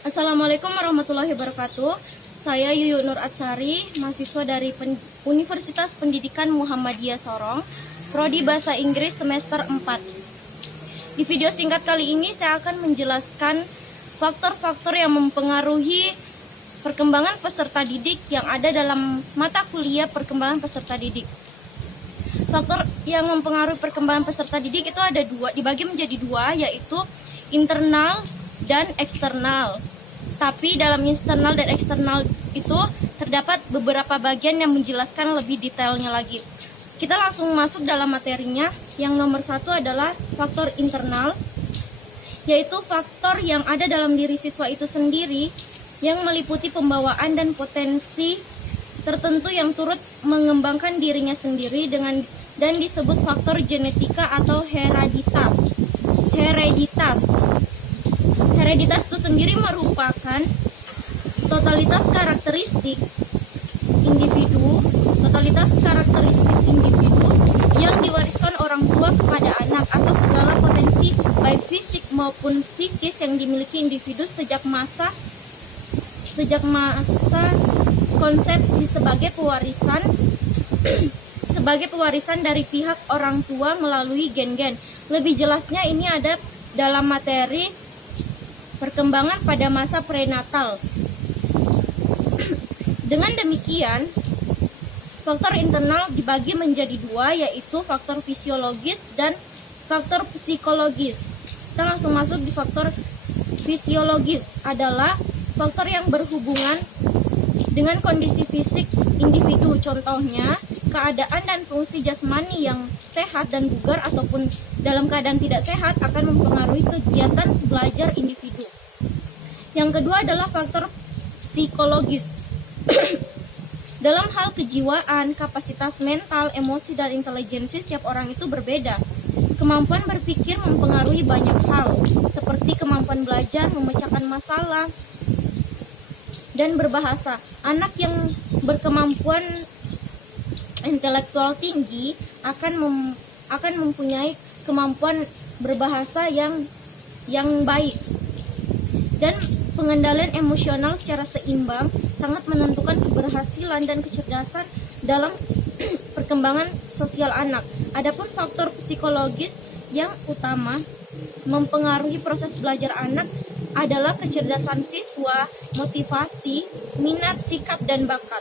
Assalamualaikum warahmatullahi wabarakatuh. Saya Yuyu Nur Atsari, mahasiswa dari Universitas Pendidikan Muhammadiyah Sorong, Prodi Bahasa Inggris semester 4. Di video singkat kali ini saya akan menjelaskan faktor-faktor yang mempengaruhi perkembangan peserta didik yang ada dalam mata kuliah perkembangan peserta didik. Faktor yang mempengaruhi perkembangan peserta didik itu ada dua, dibagi menjadi dua, yaitu internal dan eksternal. Tapi dalam internal dan eksternal itu terdapat beberapa bagian yang menjelaskan lebih detailnya lagi. Kita langsung masuk dalam materinya. Yang nomor satu adalah faktor internal, yaitu faktor yang ada dalam diri siswa itu sendiri yang meliputi pembawaan dan potensi tertentu yang turut mengembangkan dirinya sendiri dan disebut faktor genetika atau hereditas. Hereditas itu sendiri merupakan totalitas karakteristik individu yang diwariskan orang tua kepada anak atau segala potensi baik fisik maupun psikis yang dimiliki individu sejak masa konsepsi sebagai pewarisan dari pihak orang tua melalui gen-gen. Lebih jelasnya ini ada dalam materi perkembangan pada masa prenatal. Dengan demikian, faktor internal dibagi menjadi dua, yaitu faktor fisiologis dan faktor psikologis. Kita langsung masuk di faktor fisiologis, adalah faktor yang berhubungan dengan kondisi fisik individu, contohnya keadaan dan fungsi jasmani yang sehat dan bugar ataupun dalam keadaan tidak sehat akan mempengaruhi kegiatan belajar individu. Yang kedua adalah faktor psikologis. Dalam hal kejiwaan, kapasitas mental, emosi, dan intelijensi setiap orang itu berbeda. Kemampuan berpikir mempengaruhi banyak hal, seperti kemampuan belajar, memecahkan masalah, dan berbahasa. Anak yang berkemampuan intelektual tinggi akan mempunyai kemampuan berbahasa yang baik. Dan pengendalian emosional secara seimbang sangat menentukan keberhasilan dan kecerdasan dalam perkembangan sosial anak. Adapun faktor psikologis yang utama mempengaruhi proses belajar anak adalah kecerdasan siswa, motivasi, minat, sikap, dan bakat.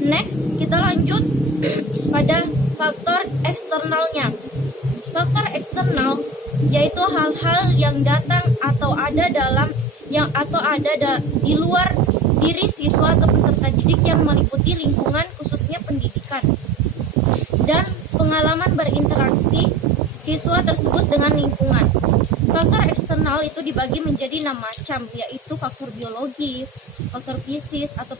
Next, kita lanjut pada faktor eksternalnya. Faktor eksternal yaitu hal-hal yang datang atau ada di luar diri siswa atau peserta didik yang meliputi lingkungan, khususnya pendidikan, dan pengalaman berinteraksi siswa tersebut dengan lingkungan. Faktor eksternal itu dibagi menjadi 6 macam, yaitu faktor biologi, faktor fisik atau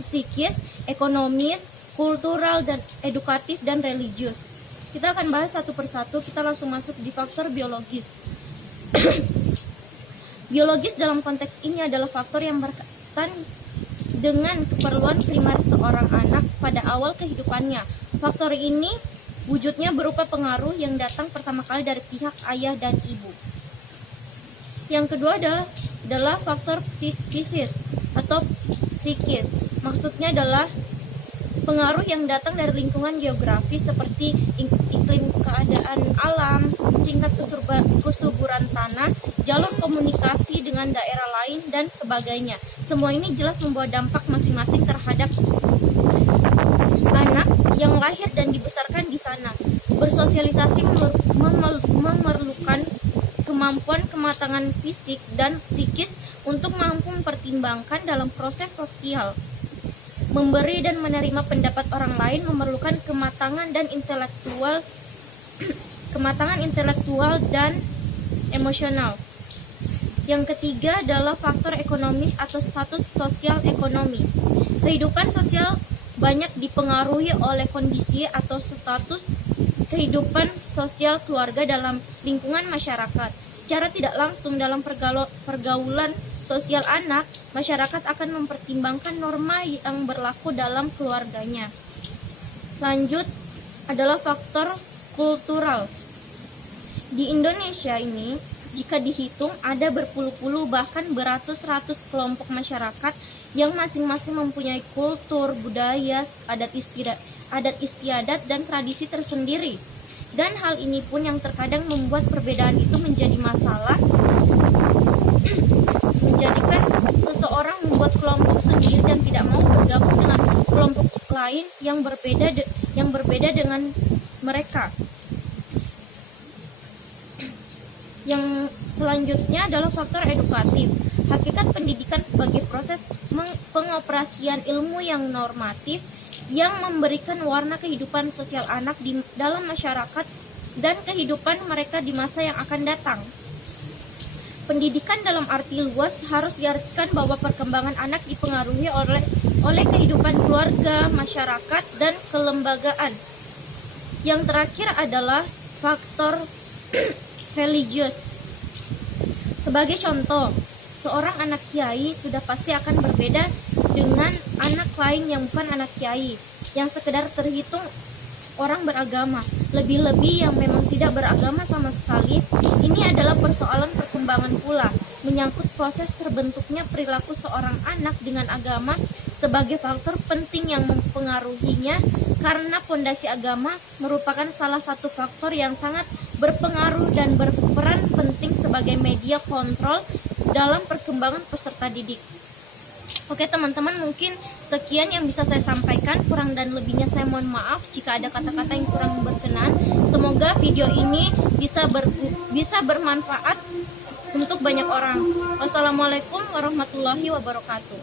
psikis, ekonomis, kultural, dan edukatif, dan religius. Kita akan bahas satu persatu. Kita langsung masuk di faktor biologis. Biologis dalam konteks ini adalah faktor yang berkaitan dengan keperluan primer seorang anak pada awal kehidupannya. Faktor ini wujudnya berupa pengaruh yang datang pertama kali dari pihak ayah dan ibu. Yang kedua adalah faktor psikis atau psikis. Maksudnya adalah pengaruh yang datang dari lingkungan geografis seperti iklim, keadaan alam, tingkat kesuburan tanah, jalur komunikasi dengan daerah lain, dan sebagainya. Semua ini jelas membawa dampak masing-masing terhadap anak yang lahir dan dibesarkan di sana. Bersosialisasi memerlukan kemampuan kematangan fisik dan psikis untuk mampu mempertimbangkan dalam proses sosial. Memberi dan menerima pendapat orang lain memerlukan kematangan intelektual dan emosional. Yang ketiga adalah faktor ekonomis atau status sosial ekonomi. Kehidupan sosial banyak dipengaruhi oleh kondisi atau status kehidupan sosial keluarga dalam lingkungan masyarakat. Secara tidak langsung dalam pergaulan sosial anak, masyarakat akan mempertimbangkan norma yang berlaku dalam keluarganya. Lanjut adalah faktor kultural. Di Indonesia ini Jika dihitung, ada berpuluh-puluh bahkan beratus-ratus kelompok masyarakat yang masing-masing mempunyai kultur, budaya, adat istiadat, dan tradisi tersendiri. Dan hal ini pun yang terkadang membuat perbedaan itu menjadi masalah, menjadikan seseorang membuat kelompok sendiri dan tidak mau bergabung dengan kelompok lain yang berbeda dengan mereka. Yang selanjutnya adalah faktor edukatif. Hakikat pendidikan sebagai proses pengoperasian ilmu yang normatif yang memberikan warna kehidupan sosial anak di dalam masyarakat dan kehidupan mereka di masa yang akan datang. Pendidikan dalam arti luas harus diartikan bahwa perkembangan anak dipengaruhi oleh kehidupan keluarga, masyarakat, dan kelembagaan. Yang terakhir adalah faktor religius. Sebagai contoh, seorang anak kiai sudah pasti akan berbeda dengan anak lain yang bukan anak kiai, yang sekedar terhitung orang beragama, lebih-lebih yang memang tidak beragama sama sekali. Ini adalah persoalan perkembangan pula, menyangkut proses terbentuknya perilaku seorang anak dengan agama sebagai faktor penting yang mempengaruhinya, karena fondasi agama merupakan salah satu faktor yang sangat berpengaruh dan berperan penting sebagai media kontrol dalam perkembangan peserta didik. Oke teman-teman, mungkin sekian yang bisa saya sampaikan. Kurang dan lebihnya saya mohon maaf jika ada kata-kata yang kurang berkenan. Semoga video ini bisa bermanfaat untuk banyak orang. Wassalamualaikum warahmatullahi wabarakatuh.